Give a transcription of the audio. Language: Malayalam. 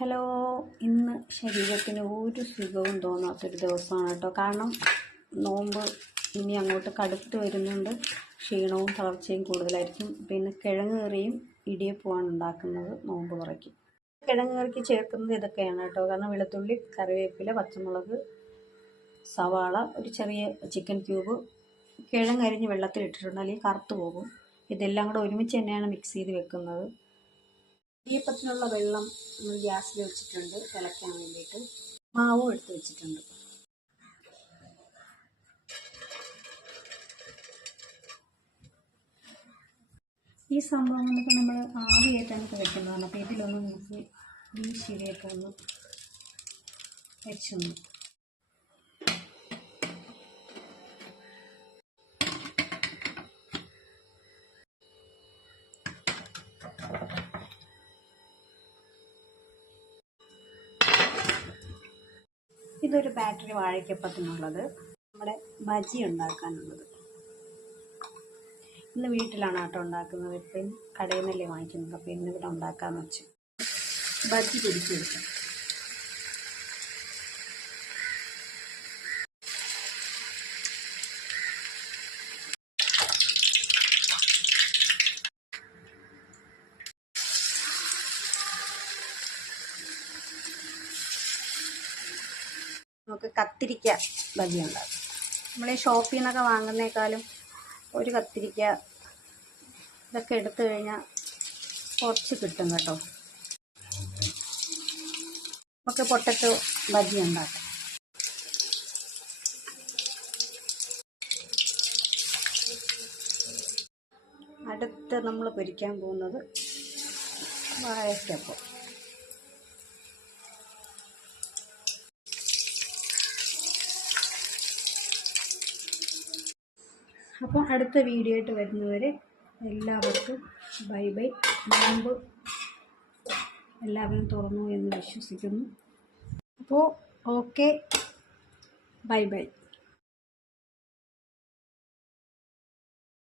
ഹലോ. ഇന്ന് ശരീരത്തിന് ഒരു സുഖവും തോന്നാത്തൊരു ദിവസമാണ് കേട്ടോ. കാരണം നോമ്പ് ഇനി അങ്ങോട്ട് കടുത്ത് വരുന്നുണ്ട്. ക്ഷീണവും തളർച്ചയും കൂടുതലായിരിക്കും. പിന്നെ കിഴങ്ങ് കറിയും ഇടിയപ്പമാണ് ഉണ്ടാക്കുന്നത് നോമ്പ് കുറയ്ക്കും കിഴങ്ങ് കറിക്ക് ചേർക്കുന്നത് ഇതൊക്കെയാണ് കേട്ടോ. കാരണം വെളുത്തുള്ളി കറിവേപ്പില പച്ചമുളക് സവാള ഒരു ചെറിയ ചിക്കൻ ക്യൂബ് കിഴങ്ങ് അരിഞ്ഞ് വെള്ളത്തിൽ അല്ലെങ്കിൽ കറുത്ത് പോകും. ഇതെല്ലാം കൂടെ ഒരുമിച്ച് തന്നെയാണ് മിക്സ് ചെയ്ത് വെക്കുന്നത്. ഇടിയപ്പത്തിനുള്ള വെള്ളം നമ്മൾ ഗ്യാസിൽ വെച്ചിട്ടുണ്ട് തിളയ്ക്കാൻ വേണ്ടിയിട്ട്. മാവും എടുത്ത് വെച്ചിട്ടുണ്ട്. ഈ സംഭവം നമുക്ക് നമ്മൾ ആവിയേറ്റാനൊക്കെ വെക്കുന്നതാണ്. അപ്പോൾ ഇതിലൊന്ന് നമുക്ക് ഈ ശരിയൊക്കെ ഒന്ന് വെച്ചൊന്ന് ഇതൊരു ബാറ്ററി വാഴയ്ക്കപ്പത്തിനുള്ളത് നമ്മുടെ ബജി ഉണ്ടാക്കാനുള്ളത്. ഇന്ന് വീട്ടിലാണ് ആട്ടോ ഉണ്ടാക്കുന്നത്. ഇപ്പം കടയിൽ നിന്നല്ലേ വാങ്ങിക്കുന്നത്. അപ്പം ഇന്ന് ഇവിടെ ഉണ്ടാക്കാമെന്ന് വെച്ചു. ബജി പിടിച്ചെടുക്കാം നമുക്ക് കത്തിരിക്ക ബജി ഉണ്ടാകും നമ്മൾ ഈ ഷോപ്പിൽ നിന്നൊക്കെ വാങ്ങുന്നേക്കാളും ഒരു കത്തിരിക്ക ഇതൊക്കെ എടുത്തു കഴിഞ്ഞാൽ കുറച്ച് കിട്ടും കേട്ടോ. നമുക്ക് പൊട്ടറ്റോ ബജി ഉണ്ടാക്കാം അടുത്ത് നമ്മൾ പൊരിക്കാൻ പോകുന്നത് വാഴയ്ക്കപ്പം. അപ്പോൾ അടുത്ത വീഡിയോ ആയിട്ട് വരുന്നവരെ എല്ലാവർക്കും ബൈ ബൈ നോമ്പ് എല്ലാവരും തുറന്നു എന്ന് വിശ്വസിക്കുന്നു. അപ്പോൾ ഓക്കെ ബൈ ബൈ